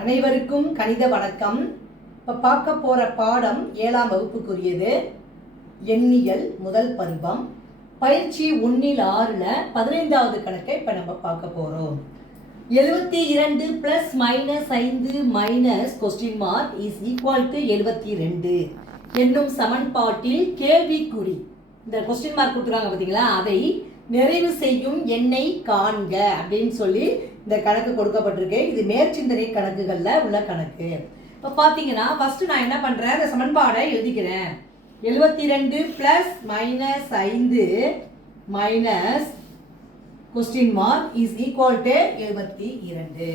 அனைவருக்கும் கணித வணக்கம். இப்போ பார்க்க போகிற பாடம் 7ஆம் வகுப்புக்குரியது. எண்ணியல் முதல் பருவம். பயிற்சி 1/6ல் 15வது கணக்கை இப்போ நம்ம பார்க்க போகிறோம். 72 + -5 - question mark is equal to 72 என்னும் சமன்பாட்டில் கேள்விக்குறி. இந்த கொஸ்டின் மார்க் கொடுத்துருக்காங்க பார்த்தீங்களா, அதை நிறைவு செய்யும் எண்ணை காண்க அப்படின்னு சொல்லி இந்த கணக்கு கொடுக்கப்பட்டிருக்கு. இது மேற்சிந்தனை கணக்குகளில் உள்ள கணக்கு. இப்போ பார்த்தீங்கன்னா ஃபர்ஸ்ட் நான் என்ன பண்ணுறேன், இந்த சமன்பாடை எழுதிக்கிறேன். 72 + -5 - question mark is equal to 72.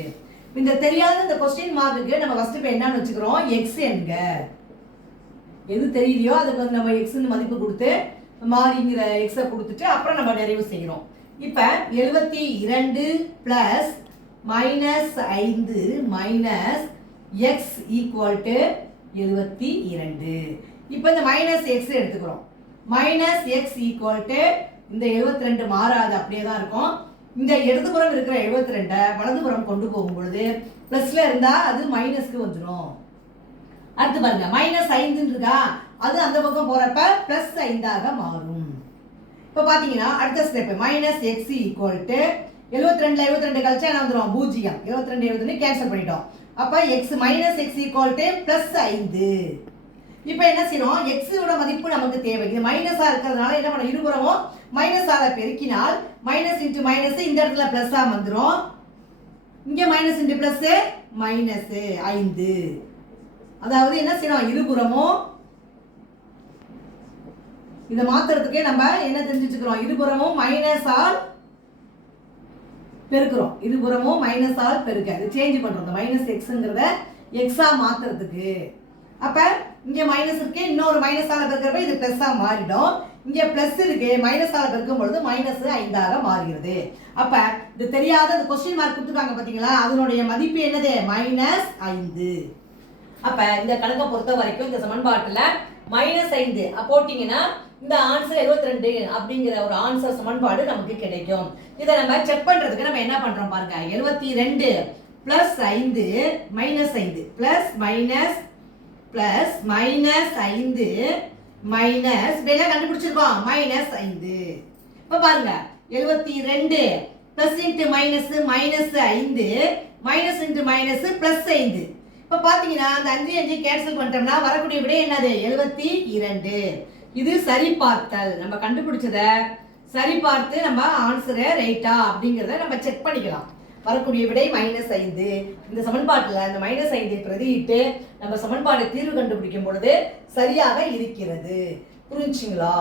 இந்த தெரியாத இந்த கொஸ்டின் மார்க்குக்கு நம்ம ஃபர்ஸ்ட் இப்போ என்னன்னு வச்சுக்கிறோம், எக்ஸ் என்க. எது தெரியலையோ அதுக்கு வந்து நம்ம எக்ஸ்ன்னு மதிப்பு கொடுத்து மாறிங்கிற எக்ஸை கொடுத்துட்டு அப்புறம் நம்ம நிறைவு செய்கிறோம். இப்போ 72 + -5 - எக்ஸ் ஈக்குவல் டு 72. இப்போ இந்த -x எடுத்துக்கிறோம். -x ஈக்குவல் டு இந்த 72 மாறாது, அப்படியே தான் இருக்கும். இந்த இடதுபுறம் இருக்கிற 72 வலதுபுறம் கொண்டு போகும் பொழுது ப்ளஸ்ல இருந்தால் அது மைனஸ்க்கு வந்துடும். அடுத்து பாருங்க, -5 இருக்கா, அது அந்த பக்கம் போறப்ப +5ஆக மாறும். இப்போ பார்த்தீங்கன்னா அடுத்த ஸ்டெப் -x ஈக்குவல் டு 72 72 கழிச்சா என்ன வந்துடும், 0. 72 72 கேன்சல் பண்ணிட்டோம். அப்போ x ஈக்குவல் டு +5. இப்போ என்ன செய்யணும், எக்ஸோட மதிப்பு நமக்கு தேவை. இது மைனஸா இருக்கிறதுனால என்ன பண்ணணும், இருபுறமும் மைனஸால பெருக்கினால் மைனஸ் இன்ட்டு மைனஸ் இந்த இடத்துல பிளஸ்ஸா வந்துடும். இங்கே மைனஸ் இன்ட்டு பிளஸ் -5. அதாவது என்ன செய்யணும், இருபுறமும் இதை மாத்துறதுக்கு நம்ம என்ன தெரிஞ்சுக்கிறோம், இருபுறமும் மைனஸால் பெருக்கிறோம். இருபுறமும் மைனஸால் பெருக்க இது சேஞ்ச் பண்றோம். இந்த -xங்கிறத எக்ஸா மாத்துறதுக்கு. அப்ப இங்க மைனஸ் இருக்கு, இன்னொரு மைனஸால பெருக்கிறப்ப இது பிளஸ்ஸா மாறிடும். இங்க பிளஸ் இருக்கு, மைனஸால பெருக்கும் பொழுது -5ஆக மாறுகிறது. அப்ப இது தெரியாத இந்த கொஸ்டின் மார்க் கொடுத்துருக்காங்க பாத்தீங்களா, அதனுடைய மதிப்பு என்னது, -5. அப்ப இந்த கணக்கை பொறுத்த வரைக்கும் இந்த சமன்பாட்டுல -5 போட்டீங்கன்னா இந்த ஆன்சர் 72 அப்படிங்கிற ஒரு ஆன்சர் சமன்பாடு நமக்கு கிடைக்கும். இதை நம்ம செக் பண்றதுக்கு நம்ம என்ன பண்றோம் பாருங்க, 72 + 5 - 5 +-5 வேணா கண்டுபிடிச்சிருக்கோம், -5. இப்ப பாருங்க 72 + into minus -5 minus into minus +5. இப்போ பார்த்தீங்கன்னா அந்த 5 கேன்சல் பண்ணிட்டோம்னா வரக்கூடிய விடை என்னது, 72. இது சரி பார்த்தல். நம்ம கண்டுபிடிச்சதை சரி பார்த்து நம்ம ஆன்சரை ரைட்டா அப்படிங்கிறத நம்ம செக் பண்ணிக்கலாம். வரக்கூடிய விடை -5. இந்த சமன்பாட்டில் இந்த -5 பிரதியிட்டு நம்ம சமன்பாடு தீர்வு கண்டுபிடிக்கும் பொழுது சரியாக இருக்கிறது. புரிஞ்சுங்களா?